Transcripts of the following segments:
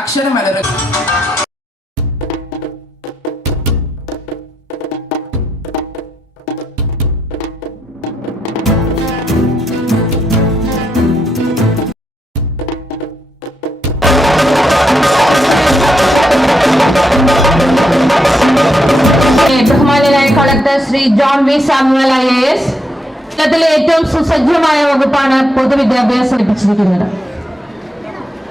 அக்ஷரமலர் Sri John B. Samuel IAS. കേരളത്തിലെ ഏറ്റവും സുസജ്ജമായ വകുപ്പാണ് പൊതുവിദ്യാഭ്യാസം ലഭിച്ചിരിക്കുന്നത്.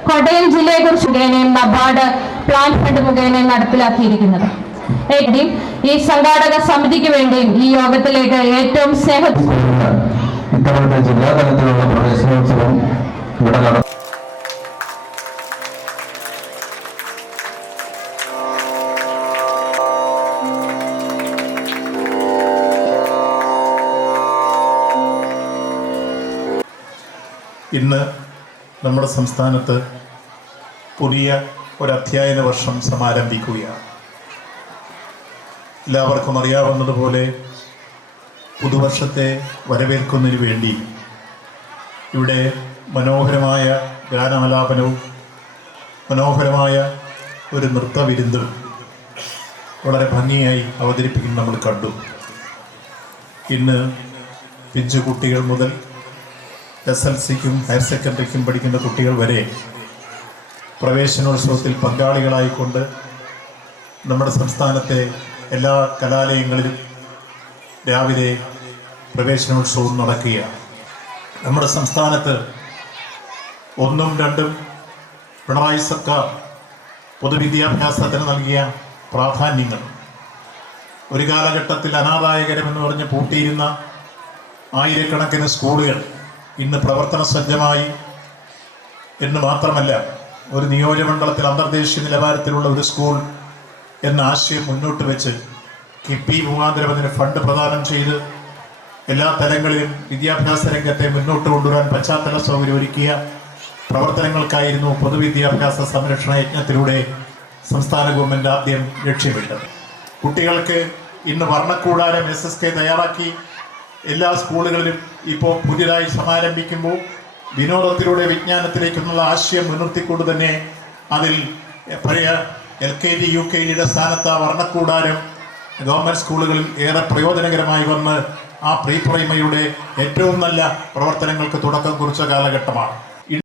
കോട്ടയം ജില്ലയെ കുറിച്ച് മുഖേനയും നബാർഡ് പ്ലാൻ ഫണ്ട് മുഖേനയും നടപ്പിലാക്കിയിരിക്കുന്നത് ഈ സംഘാടക സമിതിക്ക് വേണ്ടിയും ഈ യോഗത്തിലേക്ക് ഏറ്റവും സ്നേഹ ഇത്തവണത്തെ ജില്ലാ തലത്തിലുള്ള പ്രവേശനോത്സവം ഇവിടെ ഇന്ന് നമ്മുടെ സംസ്ഥാനത്ത് പുതിയ ഒരു അധ്യയന വർഷം സമാരംഭിക്കുകയാണ്. എല്ലാവർക്കും അറിയാവുന്നതുപോലെ പുതുവർഷത്തെ വരവേൽക്കുന്നതിന് വേണ്ടി ഇവിടെ മനോഹരമായ ഗാനാലാപനവും മനോഹരമായ ഒരു നൃത്തവിരുന്നും വളരെ ഭംഗിയായി അവതരിപ്പിക്കുന്നത് നമ്മൾ കണ്ടു. ഇന്ന് പിഞ്ചു കുട്ടികൾ മുതൽ എസ് എൽ സിക്കും ഹയർ സെക്കൻഡറിക്കും പഠിക്കുന്ന കുട്ടികൾ വരെ പ്രവേശനോത്സവത്തിൽ പങ്കാളികളായിക്കൊണ്ട് നമ്മുടെ സംസ്ഥാനത്തെ എല്ലാ കലാലയങ്ങളിലും രാവിലെ പ്രവേശനോത്സവം നടക്കുകയാണ്. നമ്മുടെ സംസ്ഥാനത്ത് ഒന്നും രണ്ടും പിണറായി സർക്കാർ പൊതുവിദ്യാഭ്യാസത്തിന് നൽകിയ പ്രാധാന്യങ്ങൾ. ഒരു കാലഘട്ടത്തിൽ അനാദായകരമെന്ന് പറഞ്ഞ് പൂട്ടിയിരുന്ന ആയിരക്കണക്കിന് സ്കൂളുകൾ ഇന്ന് പ്രവർത്തന സജ്ജമായി. എന്ന് മാത്രമല്ല ഒരു നിയോജകമണ്ഡലത്തിൽ അന്തർദേശീയ നിലവാരത്തിലുള്ള ഒരു സ്കൂൾ എന്ന ആശയം മുന്നോട്ട് വെച്ച് കിപ്പി മുഖാന്തരം അതിന് ഫണ്ട് പ്രദാനം ചെയ്ത് എല്ലാ തലങ്ങളിലും വിദ്യാഭ്യാസ രംഗത്തെ മുന്നോട്ട് കൊണ്ടുവരാൻ പശ്ചാത്തല സൗകര്യം ഒരുക്കിയ പ്രവർത്തനങ്ങൾക്കായിരുന്നു പൊതുവിദ്യാഭ്യാസ സംരക്ഷണ യജ്ഞത്തിലൂടെ സംസ്ഥാന ഗവൺമെന്റ് ആദ്യം ലക്ഷ്യമിട്ടത്. കുട്ടികൾക്ക് ഇന്ന് വർണക്കൂടാരം എസ് എസ് കെ തയ്യാറാക്കി. എല്ലാ സ്കൂളുകളിലും ഇപ്പോൾ പുതിയതായി സമാരംഭിക്കുമ്പോൾ വിനോദത്തിലൂടെ വിജ്ഞാനത്തിലേക്കുള്ള ആശയം മുൻനിർത്തിക്കൊണ്ട് തന്നെ അതിൽ പഴയ L K G U K ജിയുടെ സ്ഥാനത്ത് ആ വർണക്കൂടാരം ഗവൺമെന്റ് സ്കൂളുകളിൽ ഏറെ പ്രയോജനകരമായി വന്ന് ആ പ്രീ പ്രൈമറിയുടെ ഏറ്റവും നല്ല പ്രവർത്തനങ്ങൾക്ക് തുടക്കം കുറിച്ച കാലഘട്ടമാണ്.